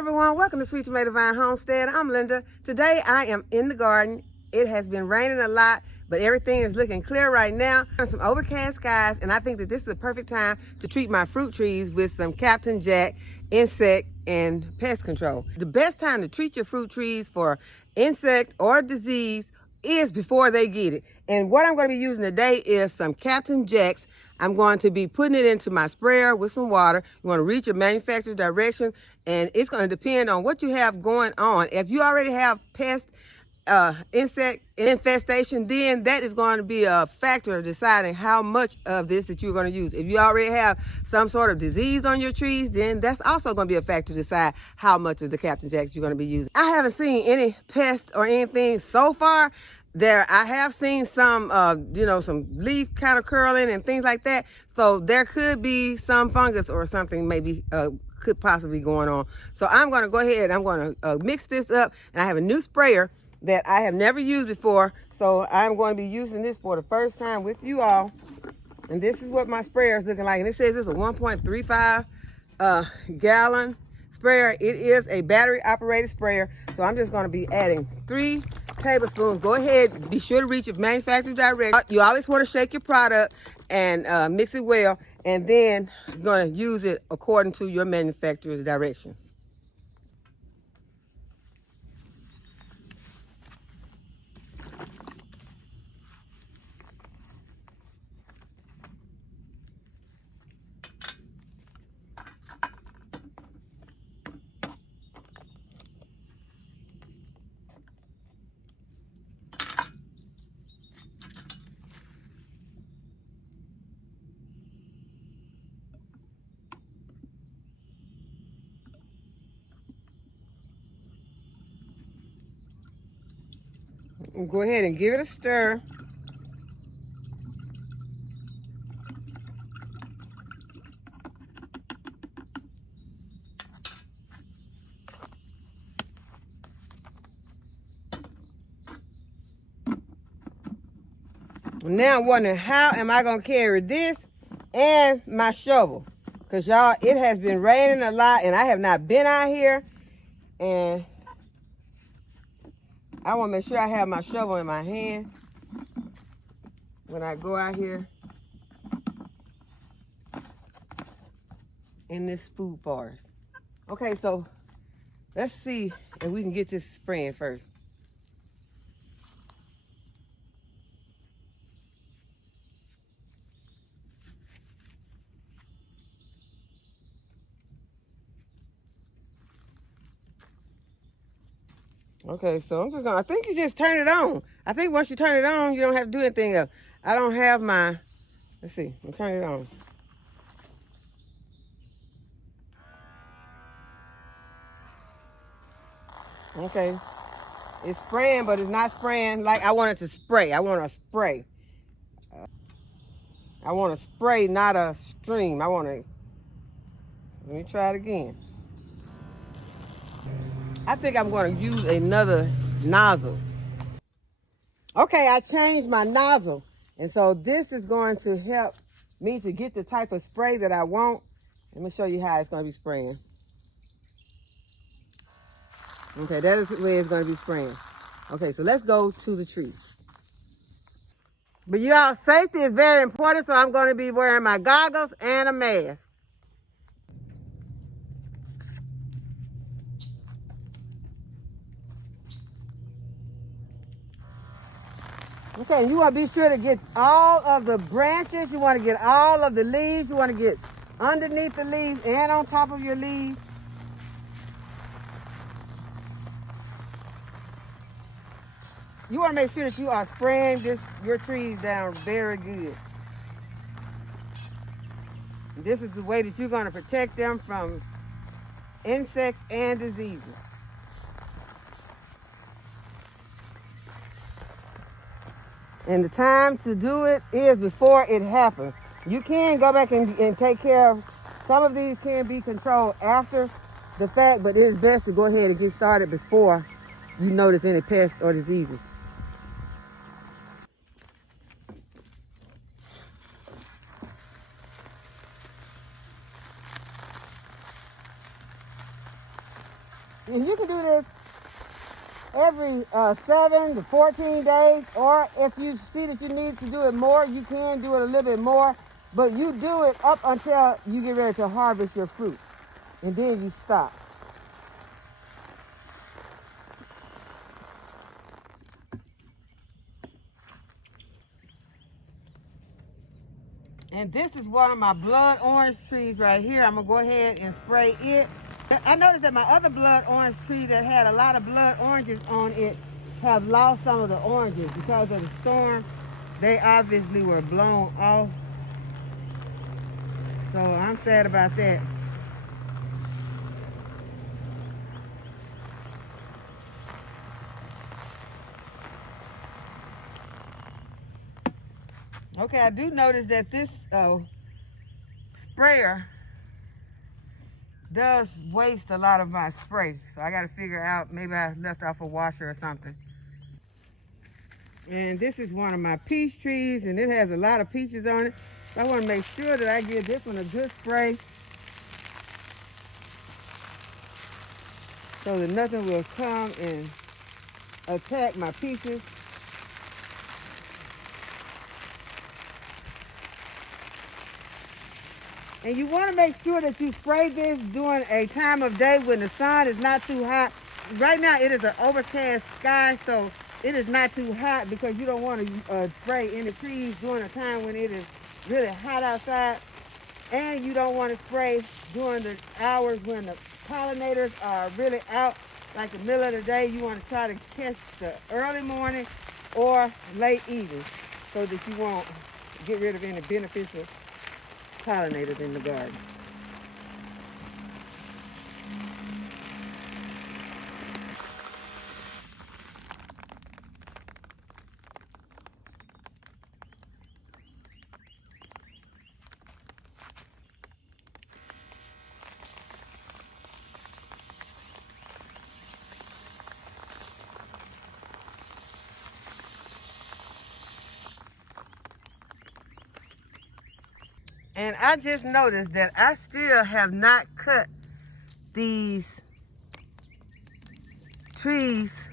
everyone, welcome to Sweet Tomato Vine Homestead. I'm Linda. Today I am in the garden. It has been raining a lot, but everything is looking clear right now. Some overcast skies, and I think that this is a perfect time to treat my fruit trees with some Captain Jack insect and pest control. The best time to treat your fruit trees for insect or disease is before they get it. And what I'm going to be using today is some Captain Jacks. I'm going to be putting it into my sprayer with some water. You want to read your manufacturer's direction, and it's going to depend on what you have going on. If you already have pest, insect infestation, then that is going to be a factor of deciding how much of this that you're going to use. If you already have some sort of disease on your trees, then that's also going to be a factor to decide how much of the Captain Jacks you're going to be using. I haven't seen any pests or anything so far. I have seen some, some leaf kind of curling and things like that. So there could be some fungus or something maybe could possibly going on. So I'm going to go ahead and I'm going to mix this up. And I have a new sprayer that I have never used before. So I'm going to be using this for the first time with you all. And this is what my sprayer is looking like. And it says it's a 1.35 gallon sprayer. It is a battery operated sprayer. So I'm just going to be adding 3 tablespoons. Go ahead, be sure to reach your manufacturer's direction. You always want to shake your product and mix it well, and then you're going to use it according to your manufacturer's directions. Go ahead and give it a stir. Now I'm wondering, how am I going to carry this and my shovel? Because y'all, it has been raining a lot and I have not been out here, and I want to make sure I have my shovel in my hand when I go out here in this food forest. Okay, so let's see if we can get this spraying first. Okay, so I'm just gonna, I think you just turn it on. I think once you turn it on, you don't have to do anything else. I don't have my, let's see, I'm turning it on. Okay, it's spraying, but it's not spraying like I want it to spray. I want to spray. I want to spray, not a stream. I want to, let me try it again. I think I'm going to use another nozzle. Okay, I changed my nozzle. And so this is going to help me to get the type of spray that I want. Let me show you how it's going to be spraying. Okay, that is the way it's going to be spraying. Okay, so let's go to the tree. But y'all, safety is very important, so I'm going to be wearing my goggles and a mask. Okay, you want to be sure to get all of the branches. You want to get all of the leaves. You want to get underneath the leaves and on top of your leaves. You want to make sure that you are spraying your trees down very good. This is the way that you're going to protect them from insects and diseases. And the time to do it is before it happens. You can go back and take care of, some of these can be controlled after the fact, but it is best to go ahead and get started before you notice any pests or diseases. And you can do this every 7 to 14 days, or if you see that you need to do it more, you can do it a little bit more, but you do it up until you get ready to harvest your fruit, and then you stop. And this is one of my blood orange trees right here. I'm gonna go ahead and spray it. I noticed that my other blood orange tree that had a lot of blood oranges on it have lost some of the oranges because of the storm. They obviously were blown off. So I'm sad about that. Okay, I do notice that this sprayer does waste a lot of my spray. So I got to figure out, maybe I left off a washer or something. And this is one of my peach trees, and it has a lot of peaches on it. So I want to make sure that I give this one a good spray so that nothing will come and attack my peaches. And you want to make sure that you spray this during a time of day when the sun is not too hot. Right now it is an overcast sky, so it is not too hot, because you don't want to spray in the trees during a time when it is really hot outside. And you don't want to spray during the hours when the pollinators are really out, like the middle of the day. You want to try to catch the early morning or late evening so that you won't get rid of any beneficial pollinators in the garden. And I just noticed that I still have not cut these trees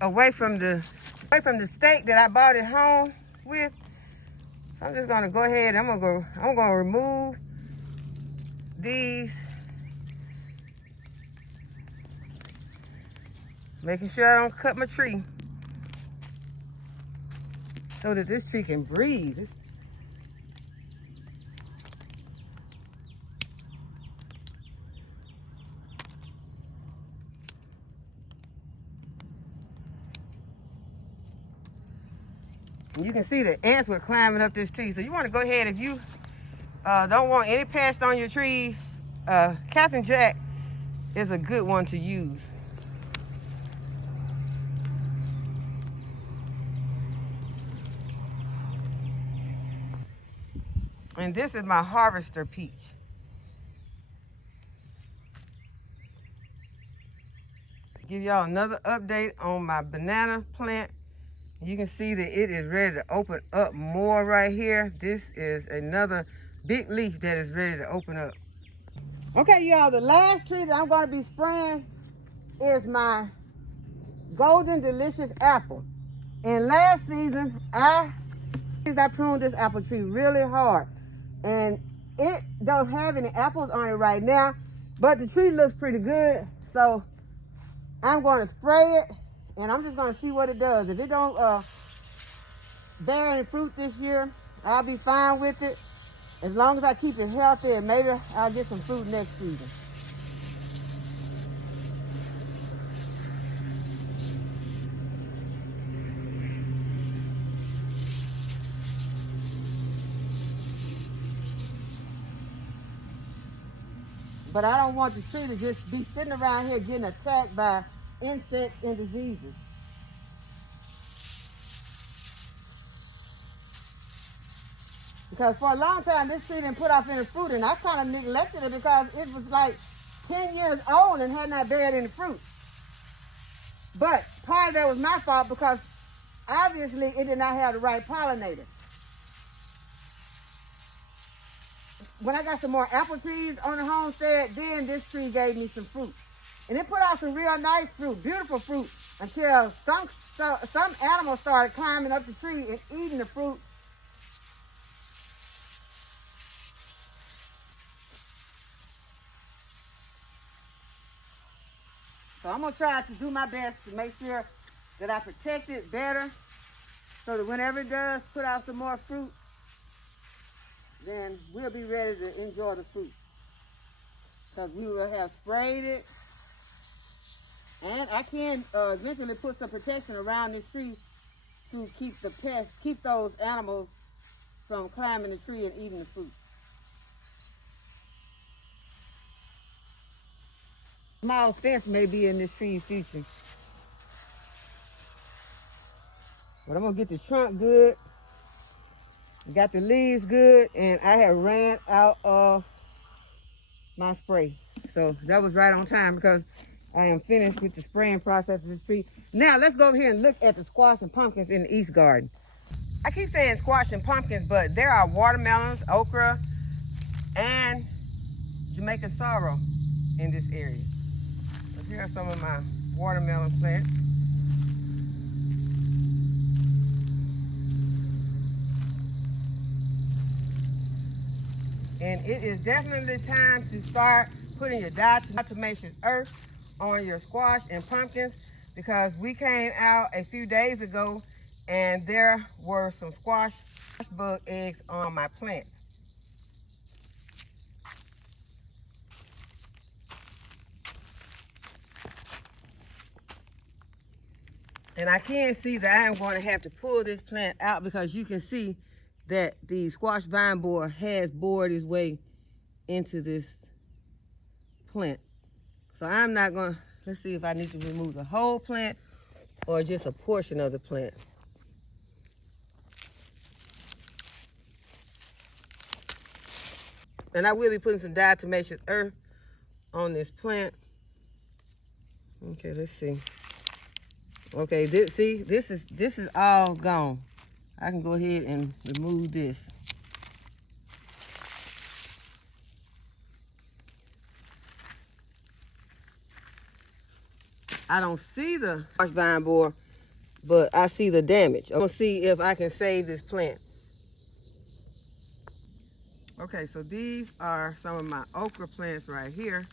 away from the stake that I bought at home with. So I'm just gonna go ahead. I'm gonna remove these, making sure I don't cut my tree so that this tree can breathe. You can see the ants were climbing up this tree. So you want to go ahead, if you don't want any pests on your tree, Captain Jack is a good one to use. And this is my harvester peach. Give y'all another update on my banana plant. You can see that it is ready to open up more right here. This is another big leaf that is ready to open up. Okay, y'all, the last tree that I'm going to be spraying is my Golden Delicious apple. And last season, I pruned this apple tree really hard. And it don't have any apples on it right now, but the tree looks pretty good. So I'm going to spray it. And I'm just going to see what it does. If it don't bear any fruit this year, I'll be fine with it. As long as I keep it healthy, and maybe I'll get some fruit next season. But I don't want the tree to just be sitting around here getting attacked by insects and diseases. Because for a long time, this tree didn't put off any fruit, and I kind of neglected it because it was like 10 years old and had not beared any fruit. But part of that was my fault, because obviously it did not have the right pollinator. When I got some more apple trees on the homestead, then this tree gave me some fruit. And it put out some real nice fruit, beautiful fruit, until some animals started climbing up the tree and eating the fruit. So I'm gonna try to do my best to make sure that I protect it better, so that whenever it does put out some more fruit, then we'll be ready to enjoy the fruit. Because we will have sprayed it. And I can eventually put some protection around this tree to keep the pests, keep those animals from climbing the tree and eating the fruit. Small fence may be in this tree future. But I'm gonna get the trunk good, got the leaves good, and I have ran out of my spray. So that was right on time because I am finished with the spraying process of this tree. Now let's go over here and look at the squash and pumpkins in the East Garden. I keep saying squash and pumpkins, but there are watermelons, okra, and Jamaican sorrel in this area. So here are some of my watermelon plants. And it is definitely time to start putting your diatomaceous earth on your squash and pumpkins, because we came out a few days ago and there were some squash bug eggs on my plants. And I can see that I am going to have to pull this plant out, because you can see that the squash vine borer has bored his way into this plant. So I'm not going to, let's see if I need to remove the whole plant or just a portion of the plant. And I will be putting some diatomaceous earth on this plant. Okay, let's see. Okay, this is all gone. I can go ahead and remove this. I don't see the vine borer, but I see the damage. I'm gonna see if I can save this plant. Okay, so these are some of my okra plants right here.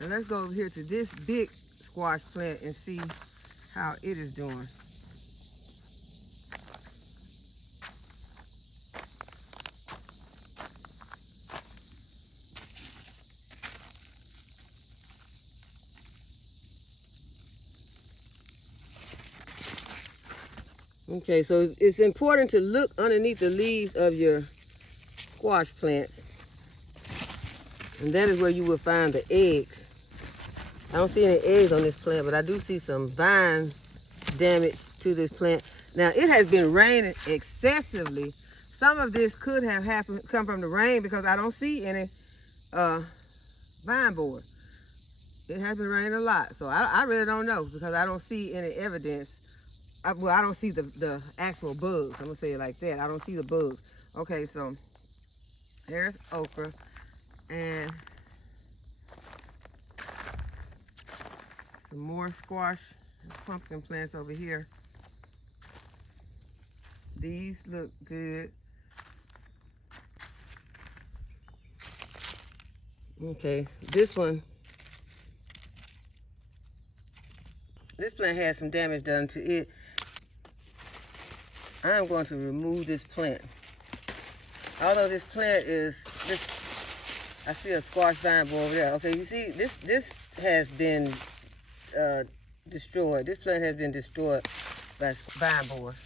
And let's go over here to this big squash plant and see how it is doing. Okay, so it's important to look underneath the leaves of your squash plants. And that is where you will find the eggs. I don't see any eggs on this plant, but I do see some vine damage to this plant. Now, it has been raining excessively. Some of this could have come from the rain, because I don't see any vine borer. It has been raining a lot, so I really don't know, because I don't see any evidence. Well, I don't see the actual bugs. I'm gonna say it like that. I don't see the bugs. Okay, so there's okra, and some more squash and pumpkin plants over here. These look good. Okay, this plant has some damage done to it. I'm going to remove this plant. Although this plant is, I see a squash vine borer over there. Okay, you see, this has been destroyed. This plant has been destroyed by vine borers.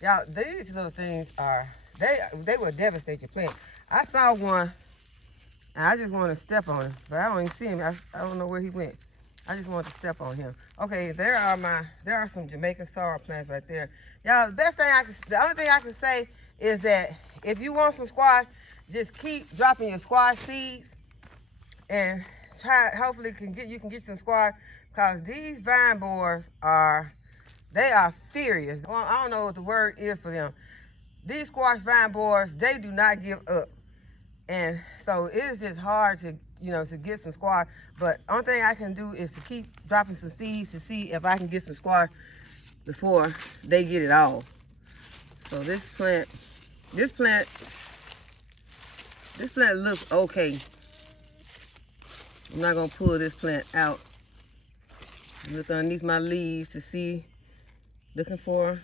Y'all, these little things are, they will devastate your plant. I saw one, and I just want to step on him, but I don't even see him. I don't know where he went. I just wanted to step on him. Okay, there are some Jamaican sorrel plants right there. Y'all, the only thing I can say is that if you want some squash, just keep dropping your squash seeds and hopefully you can get some squash, because these vine borers are furious. Well, I don't know what the word is for them. These squash vine borers, they do not give up. And so it is just hard you know, to get some squash. But only thing I can do is to keep dropping some seeds to see if I can get some squash before they get it all. So this plant looks okay. I'm not gonna pull this plant out. Look underneath my leaves to see, looking for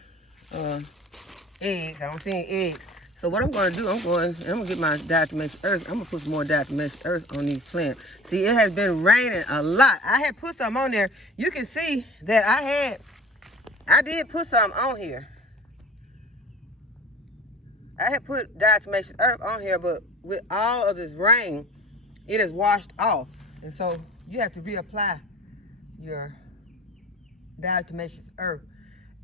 eggs. I don't see any eggs. So what I'm gonna do, I'm gonna get my diatomaceous earth. I'm gonna put some more diatomaceous earth on these plants. See, it has been raining a lot. I had put some on there. You can see that I did put some on here. I had put diatomaceous earth on here, but with all of this rain, it has washed off. And so you have to reapply your diatomaceous earth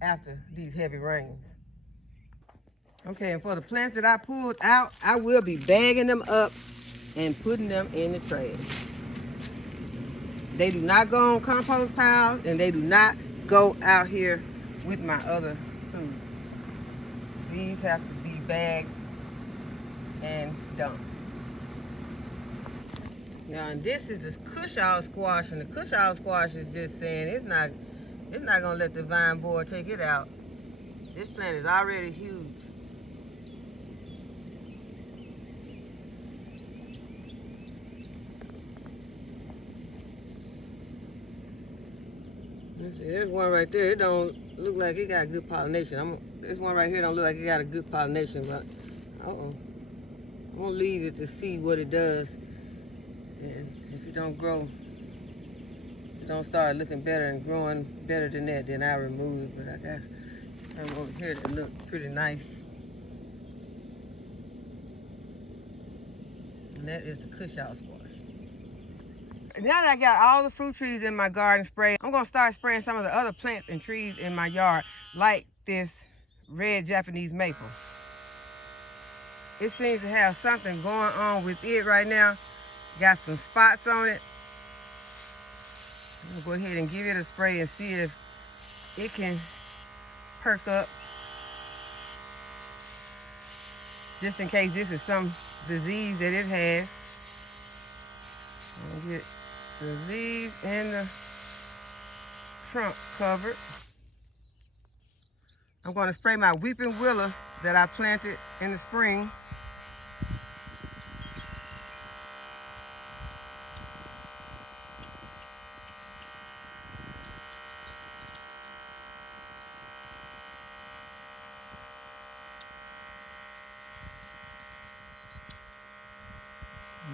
after these heavy rains. Okay, and for the plants that I pulled out, I will be bagging them up and putting them in the trash. They do not go on compost piles, and they do not go out here with my other food. These have to be bagged and dumped. Now, and this is the cush-out squash, and the cush-out squash is just saying it's not gonna let the vine borer take it out. This plant is already huge. Let's see, there's one right there. It don't look like it got good pollination. This one right here don't look like it got a good pollination, but I'm gonna leave it to see what it does. And if it don't grow, if it don't start looking better and growing better than that, then I remove it. But I got some over here that look pretty nice. And that is the cush-out squash. Now that I got all the fruit trees in my garden sprayed, I'm gonna start spraying some of the other plants and trees in my yard, like this red Japanese maple. It seems to have something going on with it right now. Got some spots on it. I'm gonna go ahead and give it a spray and see if it can perk up. Just in case this is some disease that it has. I'm gonna get the leaves and the trunk covered. I'm gonna spray my weeping willow that I planted in the spring.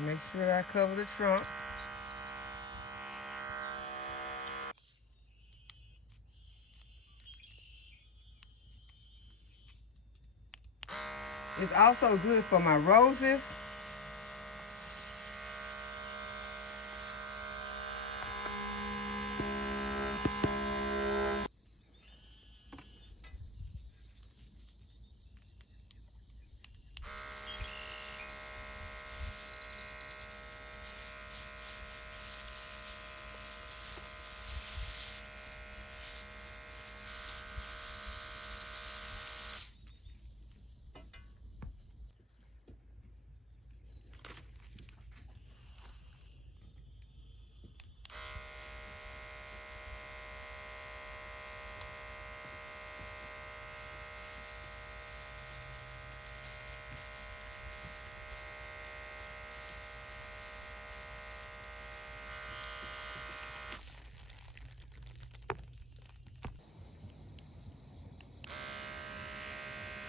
Make sure I cover the trunk. It's also good for my roses.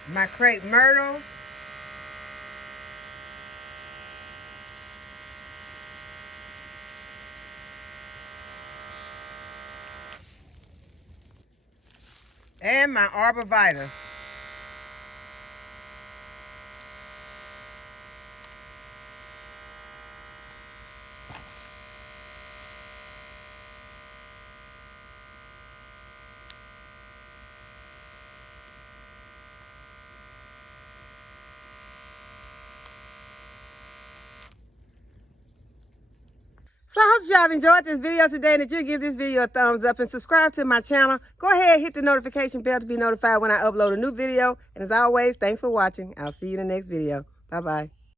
My crepe myrtles. And my arborvitae. So I hope you have enjoyed this video today, and that you give this video a thumbs up and subscribe to my channel. Go ahead, hit the notification bell to be notified when I upload a new video. And as always, thanks for watching. I'll see you in the next video. Bye-bye.